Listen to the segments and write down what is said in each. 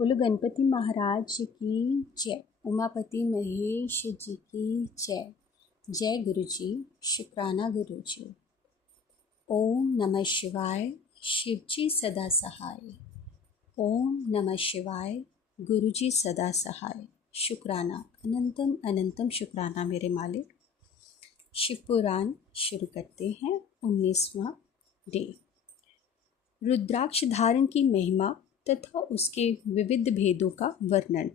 बोलो गणपति महाराज की जय। उमापति महेश जी की जय। जय गुरु जी। शुक्राना गुरु जी। ओम नमः शिवाय। शिव जी सदा सहाय। ओम नमः शिवाय। गुरु जी सदा सहाय। शुक्राना अनंतम अनंतम शुक्राना मेरे मालिक। शिव पुराण शुरू करते हैं। 19वां डे। रुद्राक्ष धारण की महिमा तथा उसके विविध भेदों का वर्णन।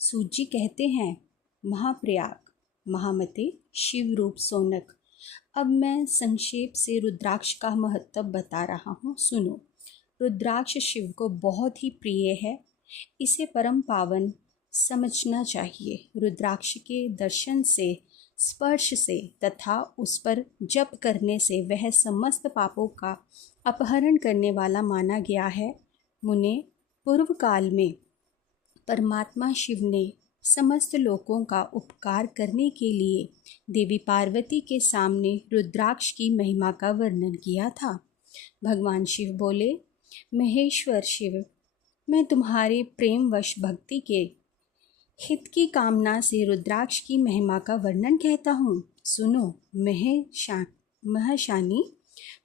सूत जी कहते हैं, महाप्रयाग महामते शिव रूप सोनक। अब मैं संक्षेप से रुद्राक्ष का महत्व बता रहा हूँ, सुनो। रुद्राक्ष शिव को बहुत ही प्रिय है, इसे परम पावन समझना चाहिए। रुद्राक्ष के दर्शन से, स्पर्श से तथा उस पर जप करने से वह समस्त पापों का अपहरण करने वाला माना गया है। मुने, पूर्व काल में परमात्मा शिव ने समस्त लोगों का उपकार करने के लिए देवी पार्वती के सामने रुद्राक्ष की महिमा का वर्णन किया था। भगवान शिव बोले, महेश्वर शिव, मैं तुम्हारे प्रेमवश भक्ति के हित की कामना से रुद्राक्ष की महिमा का वर्णन कहता हूँ। सुनो। महशानी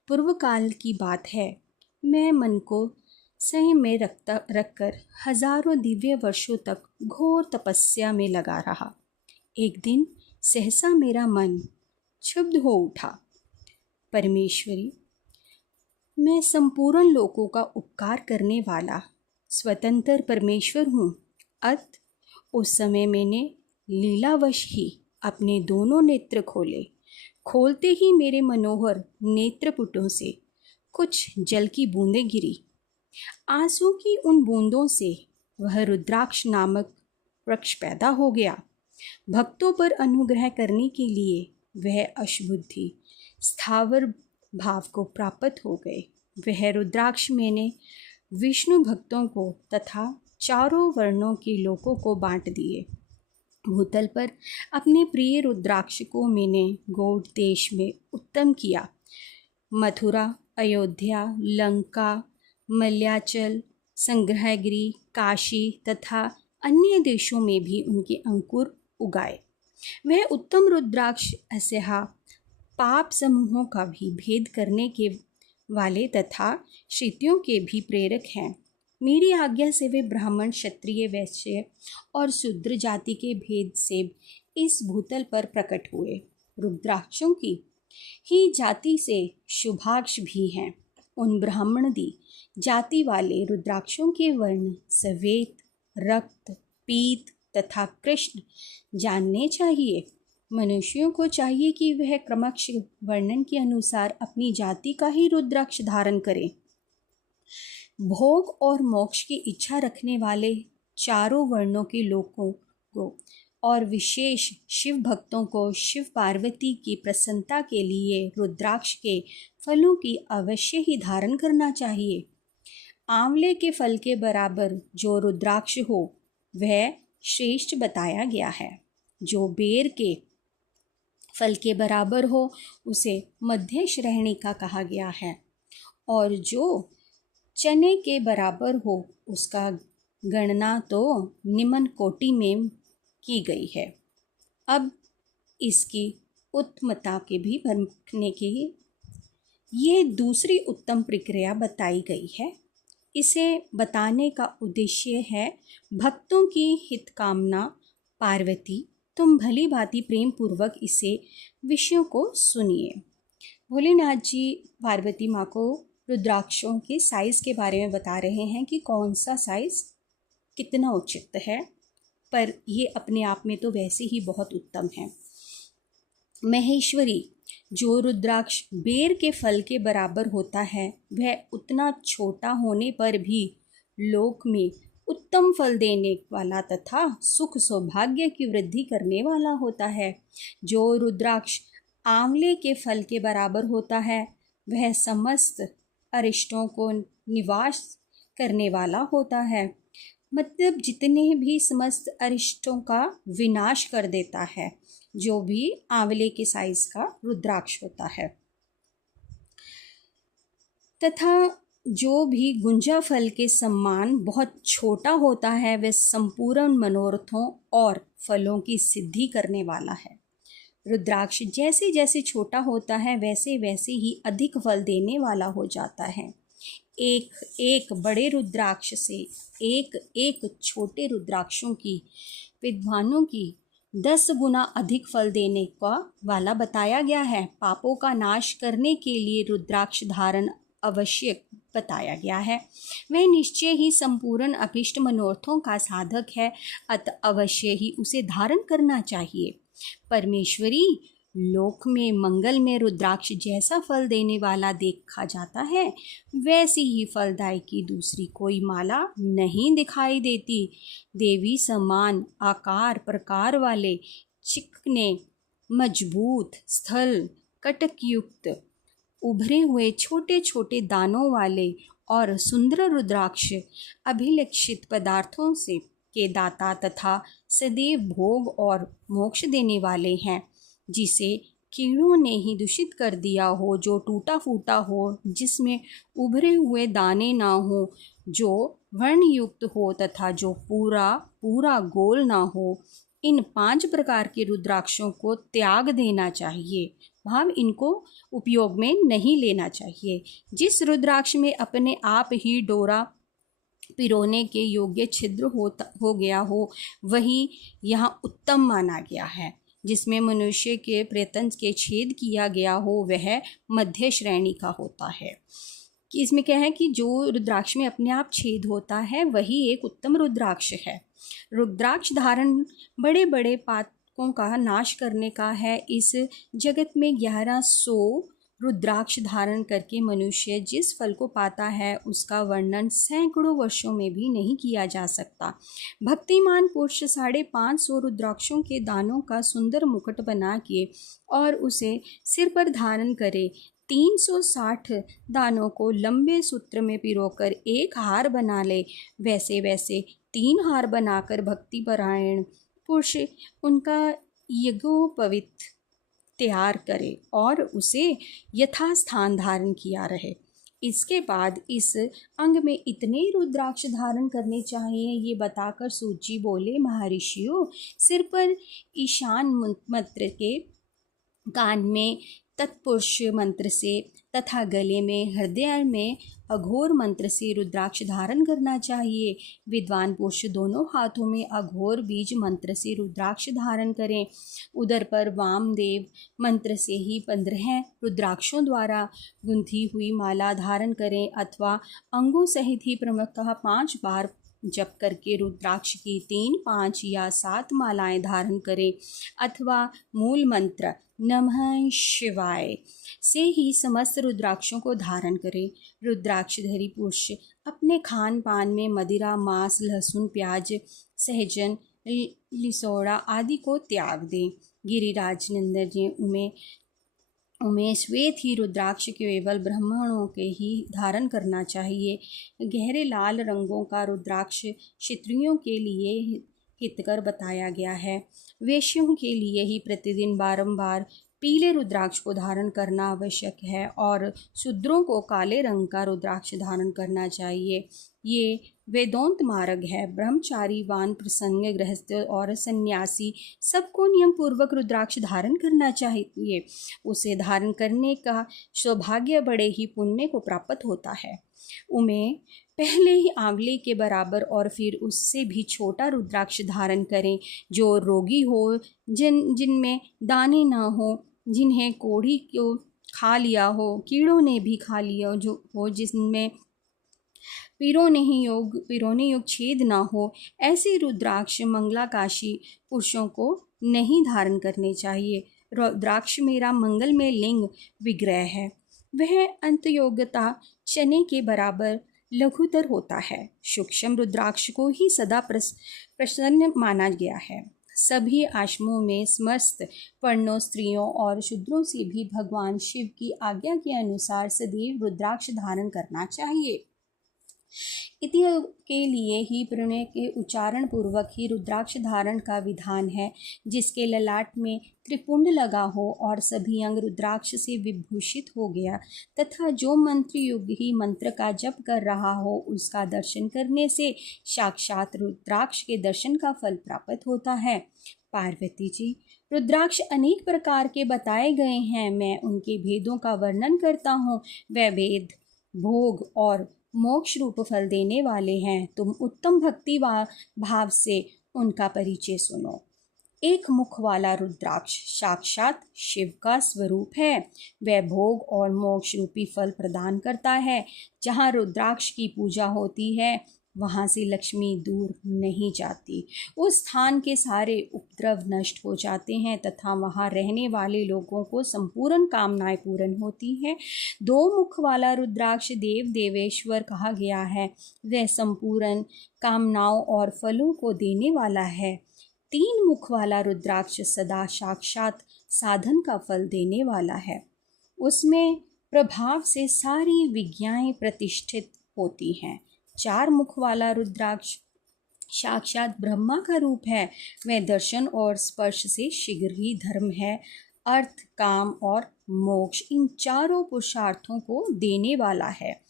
पूर्व काल की बात है। मैं मन को संयम में रखकर हजारों दिव्य वर्षों तक घोर तपस्या में लगा रहा। एक दिन सहसा मेरा मन क्षुब्ध हो उठा। परमेश्वरी, मैं संपूर्ण लोकों का उपकार करने वाला स्वतंत्र परमेश्वर हूँ। उस समय मैंने लीलावश ही अपने दोनों नेत्र खोले। खोलते ही मेरे मनोहर नेत्रपुटों से कुछ जल की बूंदें गिरी। आंसू की उन बूंदों से वह रुद्राक्ष नामक वृक्ष पैदा हो गया। भक्तों पर अनुग्रह करने के लिए वह अशुद्धि स्थावर भाव को प्राप्त हो गए। वह रुद्राक्ष मैंने विष्णु भक्तों को तथा चारों वर्णों के लोगों को बांट दिए। भूतल पर अपने प्रिय रुद्राक्ष को मैंने गौड़ देश में उत्तम किया। मथुरा, अयोध्या, लंका, मल्याचल, संग्रहगिरी, काशी तथा अन्य देशों में भी उनके अंकुर उगाए। वह उत्तम रुद्राक्ष असहा पाप समूहों का भी भेद करने के वाले तथा क्षत्रियों के भी प्रेरक हैं। मेरी आज्ञा से वे ब्राह्मण, क्षत्रिय, वैश्य और शूद्र जाति के भेद से इस भूतल पर प्रकट हुए। रुद्राक्षों की ही जाति से शुभाक्ष भी हैं। उन ब्राह्मण दी जाति वाले रुद्राक्षों के वर्ण श्वेत, रक्त, पीत तथा कृष्ण जानने चाहिए। मनुष्यों को चाहिए कि वह क्रमश वर्णन के अनुसार अपनी जाति का ही रुद्राक्ष धारण करें। भोग और मोक्ष की इच्छा रखने वाले चारों वर्णों के लोगों को और विशेष शिव भक्तों को शिव पार्वती की प्रसन्नता के लिए रुद्राक्ष के फलों की अवश्य ही धारण करना चाहिए। आंवले के फल के बराबर जो रुद्राक्ष हो वह श्रेष्ठ बताया गया है। जो बेर के फल के बराबर हो उसे मध्य श्रेणी का कहा गया है, और जो चने के बराबर हो उसका गणना तो निम्न कोटि में की गई है। अब इसकी उत्तमता के भी परखने के ये दूसरी उत्तम प्रक्रिया बताई गई है। इसे बताने का उद्देश्य है भक्तों की हित कामना। पार्वती, तुम भली भांति प्रेम पूर्वक इसे विषयों को सुनिए। भोलेनाथ जी पार्वती माँ को रुद्राक्षों के साइज़ के बारे में बता रहे हैं कि कौन सा साइज़ कितना उचित है, पर ये अपने आप में तो वैसे ही बहुत उत्तम है। महेश्वरी, जो रुद्राक्ष बेर के फल के बराबर होता है वह उतना छोटा होने पर भी लोक में उत्तम फल देने वाला तथा सुख सौभाग्य की वृद्धि करने वाला होता है। जो रुद्राक्ष आंवले के फल के बराबर होता है वह समस्त अरिष्टों को निवास करने वाला होता है, मतलब जितने भी समस्त अरिष्टों का विनाश कर देता है, जो भी आंवले के साइज का रुद्राक्ष होता है। तथा जो भी गुंजा फल के समान बहुत छोटा होता है वह संपूर्ण मनोरथों और फलों की सिद्धि करने वाला है। रुद्राक्ष जैसे जैसे छोटा होता है वैसे वैसे ही अधिक फल देने वाला हो जाता है। एक एक बड़े रुद्राक्ष से एक एक छोटे रुद्राक्षों की विद्वानों की 10 गुना अधिक फल देने का वाला बताया गया है। पापों का नाश करने के लिए रुद्राक्ष धारण आवश्यक बताया गया है। वह निश्चय ही संपूर्ण अभीष्ट मनोरथों का साधक है, अतः अवश्य ही उसे धारण करना चाहिए। परमेश्वरी लोक में मंगल में रुद्राक्ष जैसा फल देने वाला देखा जाता है, वैसी ही फलदायी दूसरी कोई माला नहीं दिखाई देती। देवी समान आकार प्रकार वाले चिकने मजबूत स्थल कटकयुक्त उभरे हुए छोटे छोटे दानों वाले और सुंदर रुद्राक्ष अभिलक्षित पदार्थों से के दाता तथा सदैव भोग और मोक्ष देने वाले हैं। जिसे कीड़ों ने ही दूषित कर दिया हो, जो टूटा फूटा हो, जिसमें उभरे हुए दाने ना हो, जो वर्णयुक्त हो तथा जो पूरा पूरा गोल ना हो, इन 5 प्रकार के रुद्राक्षों को त्याग देना चाहिए। भाव इनको उपयोग में नहीं लेना चाहिए। जिस रुद्राक्ष में अपने आप ही डोरा पिरोने के योग्य छिद्र हो गया हो, वही यहाँ उत्तम माना गया है। जिसमें मनुष्य के प्रयत्न के छेद किया गया हो, वह मध्य श्रेणी का होता है। कि इसमें क्या है कि जो रुद्राक्ष में अपने आप छेद होता है वही एक उत्तम रुद्राक्ष है। रुद्राक्ष धारण बड़े बड़े पातकों का नाश करने का है। इस जगत में 1100 रुद्राक्ष धारण करके मनुष्य जिस फल को पाता है उसका वर्णन सैकड़ों वर्षों में भी नहीं किया जा सकता। भक्तिमान पुरुष 550 रुद्राक्षों के दानों का सुंदर मुकुट बना के और उसे सिर पर धारण करे, 360 दानों को लंबे सूत्र में पिरोकर एक हार बना ले, वैसे वैसे 3 हार बनाकर भक्तिपरायण पुरुष उनका यज्ञोपवीत तैयार करे और उसे यथास्थान धारण किया रहे। इसके बाद इस अंग में इतने रुद्राक्ष धारण करने चाहिए, ये बताकर सूत जी बोले, महर्षियों, सिर पर ईशान मंत्र के, कान में तत्पुरुष मंत्र से तथा गले में हृदय में अघोर मंत्र से रुद्राक्ष धारण करना चाहिए। विद्वान पुरुष दोनों हाथों में अघोर बीज मंत्र से रुद्राक्ष धारण करें। उदर पर वामदेव मंत्र से ही 15 रुद्राक्षों द्वारा गुंथी हुई माला धारण करें अथवा अंगों सहित ही क्रमशः 5 बार जप करके रुद्राक्ष की 3, 5 या 7 मालाएं धारण करें अथवा मूल मंत्र नमः शिवाय से ही समस्त रुद्राक्षों को धारण करें। रुद्राक्षधारी पुरुष अपने खान पान में मदिरा, मांस, लहसुन, प्याज, सहजन, लिसोड़ा आदि को त्याग दें। गिरिराज नंदन जी उमें श्वेत ही रुद्राक्ष केवल ब्राह्मणों के ही धारण करना चाहिए। गहरे लाल रंगों का रुद्राक्ष क्षत्रियों के लिए हितकर बताया गया है। वैश्यों के लिए ही प्रतिदिन बारंबार पीले रुद्राक्ष को धारण करना आवश्यक है और शूद्रों को काले रंग का रुद्राक्ष धारण करना चाहिए। ये वेदांत मार्ग है। ब्रह्मचारी, वान प्रसंग, गृहस्थ और सन्यासी सबको नियम पूर्वक रुद्राक्ष धारण करना चाहिए। उसे धारण करने का सौभाग्य बड़े ही पुण्य को प्राप्त होता है। उमें पहले ही आंवले के बराबर और फिर उससे भी छोटा रुद्राक्ष धारण करें। जो रोगी हो, जिनमें दाने ना हो, जिन्हें कोढ़ी को खा लिया हो, कीड़ों ने भी खा लिया हो, जिसमें पिरोने योग छेद ना हो, ऐसे रुद्राक्ष मंगलाकाशी पुरुषों को नहीं धारण करने चाहिए। रुद्राक्ष मेरा मंगल में लिंग विग्रह है। वह अंतयोग्यता चने के बराबर लघुतर होता है। सूक्ष्म रुद्राक्ष को ही सदा प्रसन्न माना गया है। सभी आश्रमों में समस्त वर्णों, स्त्रियों और शूद्रों से भी भगवान शिव की आज्ञा के अनुसार सदैव रुद्राक्ष धारण करना चाहिए। इति के लिए ही प्रणय के उच्चारण पूर्वक ही रुद्राक्ष धारण का विधान है, जिसके ललाट में त्रिपुंड लगा हो और सभी अंग रुद्राक्ष से विभूषित हो गया तथा जो मंत्र युग ही मंत्र का जप कर रहा हो उसका दर्शन करने से साक्षात रुद्राक्ष के दर्शन का फल प्राप्त होता है। पार्वती जी, रुद्राक्ष अनेक प्रकार के बताए गए हैं, मैं उनके भेदों का वर्णन करता हूँ। वह भेद भोग और मोक्ष रूप फल देने वाले हैं। तुम उत्तम भक्ति भाव से उनका परिचय सुनो। एक मुख वाला रुद्राक्ष साक्षात शिव का स्वरूप है। वह भोग और मोक्ष रूपी फल प्रदान करता है। जहाँ रुद्राक्ष की पूजा होती है वहाँ से लक्ष्मी दूर नहीं जाती। उस स्थान के सारे उपद्रव नष्ट हो जाते हैं तथा वहाँ रहने वाले लोगों को संपूर्ण कामनाएं पूर्ण होती हैं। दो मुख वाला रुद्राक्ष देव देवेश्वर कहा गया है। वह संपूर्ण कामनाओं और फलों को देने वाला है। तीन मुख वाला रुद्राक्ष सदा साक्षात साधन का फल देने वाला है। उसमें प्रभाव से सारी विज्ञाएं प्रतिष्ठित होती हैं। चार मुख वाला रुद्राक्ष साक्षात ब्रह्मा का रूप है। वह दर्शन और स्पर्श से शीघ्र ही धर्म है, अर्थ, काम और मोक्ष इन चारों पुरुषार्थों को देने वाला है।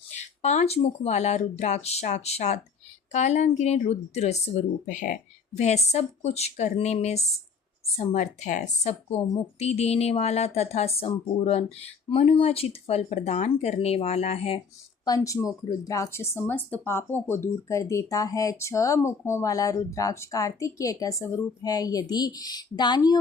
पांच मुख वाला रुद्राक्ष साक्षात कालांगिनी रुद्र स्वरूप है। वह सब कुछ करने में समर्थ है, सबको मुक्ति देने वाला तथा संपूर्ण मनोवांछित फल प्रदान करने वाला है। पंचमुख रुद्राक्ष समस्त पापों को दूर कर देता है। छह मुखों वाला रुद्राक्ष कार्तिकेय का स्वरूप है। यदि दाहिनी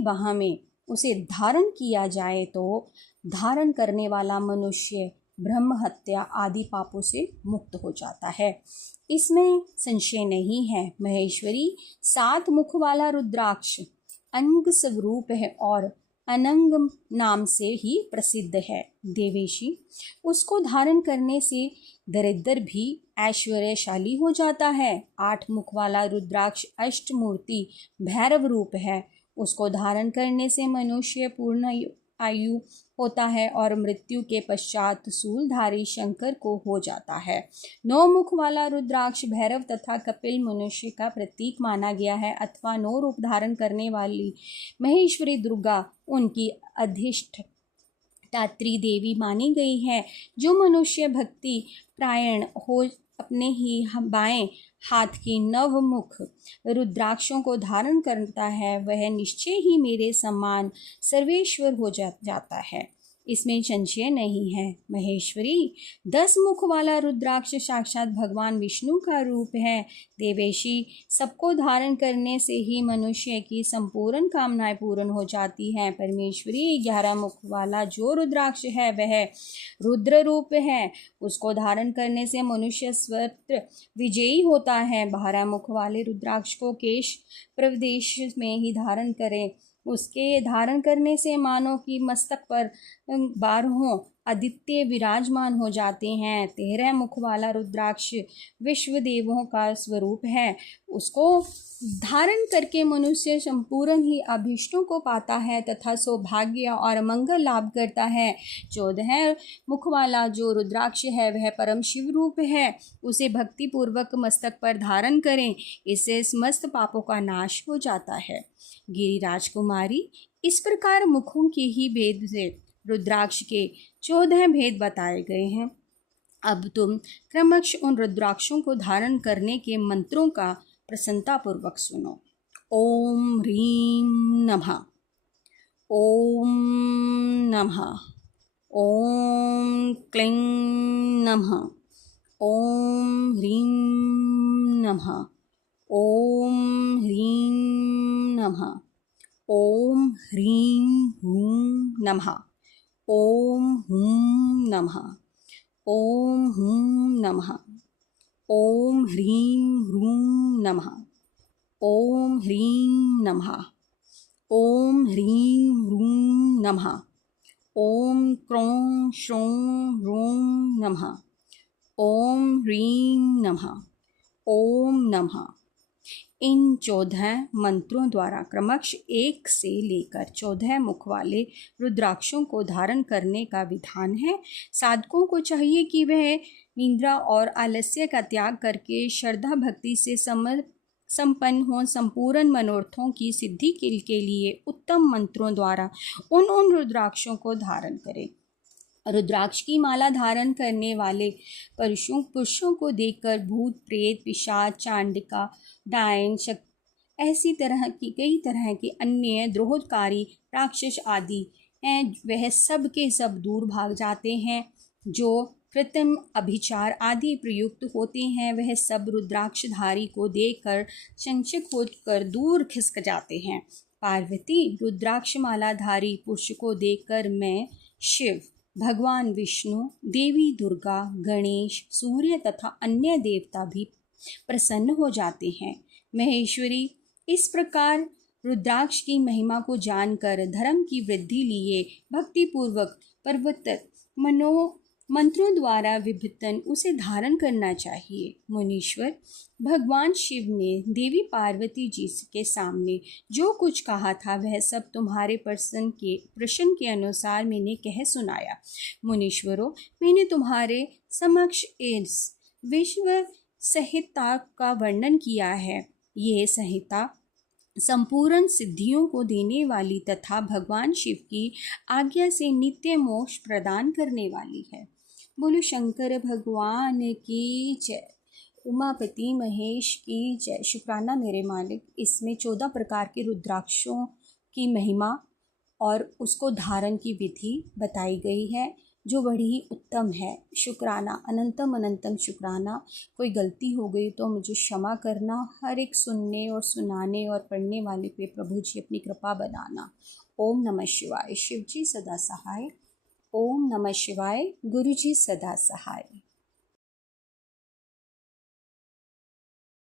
बाह में उसे धारण किया जाए तो धारण करने वाला मनुष्य ब्रह्म हत्या आदि पापों से मुक्त हो जाता है, इसमें संशय नहीं है। महेश्वरी सात मुख वाला रुद्राक्ष अंग स्वरूप है और अनंग नाम से ही प्रसिद्ध है। देवेशी, उसको धारण करने से दरिद्र भी ऐश्वर्यशाली हो जाता है। आठ मुख वाला रुद्राक्ष अष्टमूर्ति भैरव रूप है। उसको धारण करने से मनुष्य पूर्ण आयु होता है और मृत्यु के पश्चात सूलधारी शंकर को हो जाता है। नौ मुख वाला रुद्राक्ष भैरव तथा कपिल मनुष्य का प्रतीक माना गया है अथवा नौ रूप धारण करने वाली महेश्वरी दुर्गा उनकी अधिष्ठात्री देवी मानी गई है। जो मनुष्य भक्ति प्रायण हो अपने ही बाएं हाथ की नवमुख रुद्राक्षों को धारण करता है वह निश्चय ही मेरे समान सर्वेश्वर हो जाता है, इसमें संशय नहीं है। महेश्वरी 10 मुख वाला रुद्राक्ष साक्षात भगवान विष्णु का रूप है। देवेशी, सबको धारण करने से ही मनुष्य की संपूर्ण कामनाएं पूर्ण हो जाती हैं। परमेश्वरी 11 मुख वाला जो रुद्राक्ष है वह रुद्र रूप है। उसको धारण करने से मनुष्य स्वत्र विजयी होता है। 12 मुख वाले रुद्राक्ष को केश प्रदेश में ही धारण करें। उसके धारण करने से मानव की मस्तक पर 12 आदित्य विराजमान हो जाते हैं। 13 मुख वाला रुद्राक्ष विश्व देवों का स्वरूप है। उसको धारण करके मनुष्य संपूर्ण ही अभीष्टों को पाता है तथा सौभाग्य और मंगल लाभ करता है। 14 मुख वाला जो रुद्राक्ष है वह परम शिव रूप है। उसे भक्ति पूर्वक मस्तक पर धारण करें, इससे समस्त पापों का नाश हो जाता है। गिरिराज कुमारी, इस प्रकार मुखों के ही भेद से रुद्राक्ष के 14 भेद बताए गए हैं। अब तुम क्रमश उन रुद्राक्षों को धारण करने के मंत्रों का प्रसन्नतापूर्वक सुनो। ओम ह्रीं नमः, ओम नमः, ओम क्लीं नमः, ओम ह्रीं नमः, ओम ह्रीं नमः, ओम ह्रीं हूं नमः, ओम हूं नमः, ओम हूं नमः, ओम ह्रीं ह्रूं नमः, ओम ह्रीं नमः, ओम ह्रीं ह्रूं नमः, ओम क्रों श्रों ह्रूं नमः, ओम ह्रीं नमः, ओम नमः। इन 14 मंत्रों द्वारा क्रमश 1 से लेकर 14 मुख वाले रुद्राक्षों को धारण करने का विधान है। साधकों को चाहिए कि वह निद्रा और आलस्य का त्याग करके श्रद्धा भक्ति से संपन्न हो संपूर्ण मनोरथों की सिद्धि के लिए उत्तम मंत्रों द्वारा उन रुद्राक्षों को धारण करें। रुद्राक्ष की माला धारण करने वाले पुरुषों को देखकर भूत प्रेत पिशाच चांडिका डायन ऐसी कई तरह के अन्य द्रोहकारी राक्षस आदि हैं, वह सब के सब दूर भाग जाते हैं। जो कृत्रिम अभिचार आदि प्रयुक्त होते हैं वह सब रुद्राक्षधारी को देखकर चंचक होकर दूर खिसक जाते हैं। पार्वती, रुद्राक्ष मालाधारी पुरुष को देखकर मैं शिव, भगवान विष्णु, देवी दुर्गा, गणेश, सूर्य तथा अन्य देवता भी प्रसन्न हो जाते हैं। महेश्वरी, इस प्रकार रुद्राक्ष की महिमा को जानकर धर्म की वृद्धि लिए भक्तिपूर्वक प्रवर्तित मंत्रों द्वारा विभिन्न उसे धारण करना चाहिए। मुनीश्वर, भगवान शिव ने देवी पार्वती जी के सामने जो कुछ कहा था वह सब तुम्हारे प्रश्न के अनुसार मैंने कह सुनाया। मुनीश्वरों, मैंने तुम्हारे समक्ष इस विश्व संहिता का वर्णन किया है। यह संहिता संपूर्ण सिद्धियों को देने वाली तथा भगवान शिव की आज्ञा से नित्य मोक्ष प्रदान करने वाली है। बोलो शंकर भगवान की जय। उमापति महेश की जय। शुक्राना मेरे मालिक। इसमें 14 प्रकार के रुद्राक्षों की महिमा और उसको धारण की विधि बताई गई है जो बड़ी ही उत्तम है। शुक्राना, अनंतम अनंतम शुक्राना। कोई गलती हो गई तो मुझे क्षमा करना। हर एक सुनने और सुनाने और पढ़ने वाले पे प्रभु जी अपनी कृपा बनाना। ओम नमः शिवाय। शिव जी सदा सहाय। ओम नमः शिवाय। गुरु जी सदा सहाय।